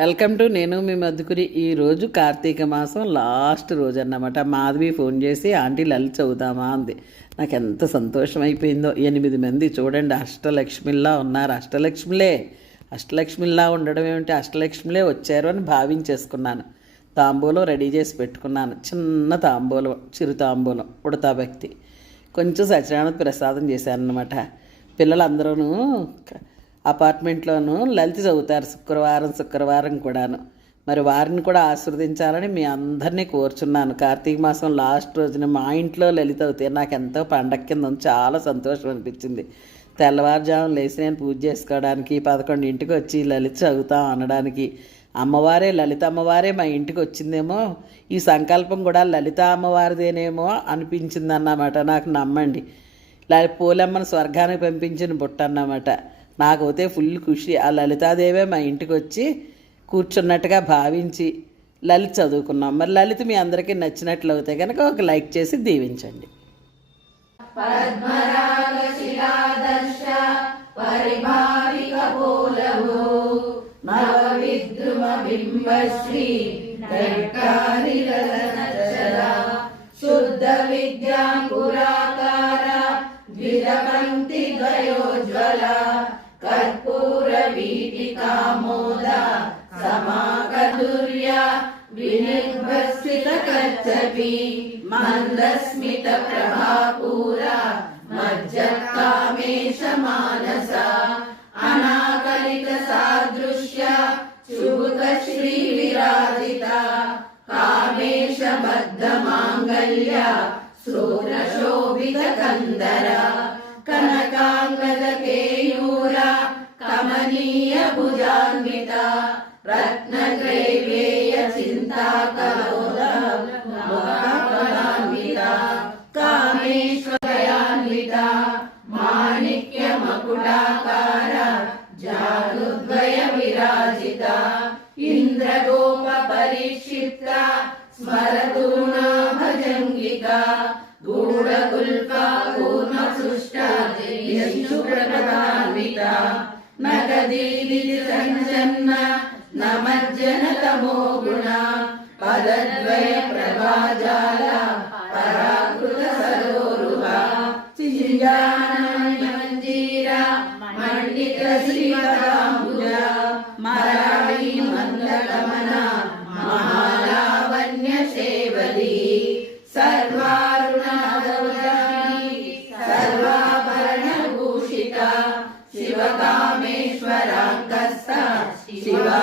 Welcome to నేను మీ మధుకురి. ఈరోజు కార్తీక మాసం లాస్ట్ రోజు అన్నమాట మాధవి ఫోన్ చేసి ఆంటీ లలిత చదువుదామా? అంది. నాకు ఎంత సంతోషం అయిపోయిందో. ఎనిమిది మంది చూడండి అష్టలక్ష్మిలా ఉన్నారు. అష్టలక్ష్మిలే అష్టలక్ష్మిలా ఉండడం ఏమిటి? అష్టలక్ష్మిలే వచ్చారు అని భావించేసుకున్నాను. తాంబూలం రెడీ చేసి పెట్టుకున్నాను. చిన్న తాంబూలం చిరు తాంబూలం ఉడతా భక్తి. కొంచెం సత్యనారాయణ ప్రసాదం చేశాను అనమాట పిల్లలందరూ అపార్ట్మెంట్లోనూ లలిత చదువుతారు శుక్రవారం శుక్రవారం కూడాను. మరి వారిని కూడా ఆశీర్వదించాలని మీ అందరినీ కోరుచున్నాను. కార్తీక మాసం లాస్ట్ రోజున మా ఇంట్లో లలిత అవుతాయి నాకు ఎంతో పండగ కింద చాలా సంతోషం అనిపించింది. తెల్లవారుజామున లేచి నేను పూజ చేసుకోవడానికి పదకొండు ఇంటికి వచ్చి లలిత చదువుతాం అనడానికి. అమ్మవారే లలిత అమ్మవారే మా ఇంటికి వచ్చిందేమో ఈ సంకల్పం కూడా లలిత అమ్మవారిదేనేమో అనిపించింది అన్నమాట నాకు నమ్మండి. లలి పూలమ్మను స్వర్గానికి పంపించిన బుట్ట అన్నమాట. నాకైతే ఫుల్ ఖుషి. ఆ లలితాదేవే మా ఇంటికి వచ్చి కూర్చున్నట్టుగా భావించి లలిత చదువుకున్నాం. మరి లలిత మీ అందరికీ నచ్చినట్లు అవుతే కనుక ఒక లైక్ చేసి దీవించండి. శుద్ధ విద్యాంకురాకార ద్విజపంక్తి ద్వయోజ్వల కర్పూర వీటికామోద సమాకదుర్య వినిర్భస్సిత కచ్చపి మందస్మిత ప్రభాపూర మజ్జకామేశ మానస అనాకలిత సాదృశ్య శుభుక శ్రీ విరాజిత కామేశ బద్ధ మాంగళ్య శ్రోణ శోభిత కందర కనకాంగద కేయూర కమనీయ భుజాన్విత రత్న ద్రైవేయ చింతాకలోద ముఖాన్విత కామేశ్వరయాన్విత మాణిక్య మకుటాకార జానుద్వయ విరాజిత ఇంద్రగోప నగదీలి సంజన్న నమజ్జనతమో గుణ పదద్వయ ప్రభాజాల పరాకృత సరోరుహ సింజానంజీర మండిత శ్రీపరాంబుజ మరాళి మందకమన మహాలావణ్య సేవది సర్వా शिवकामेश्वराङ्गस्थ शिवा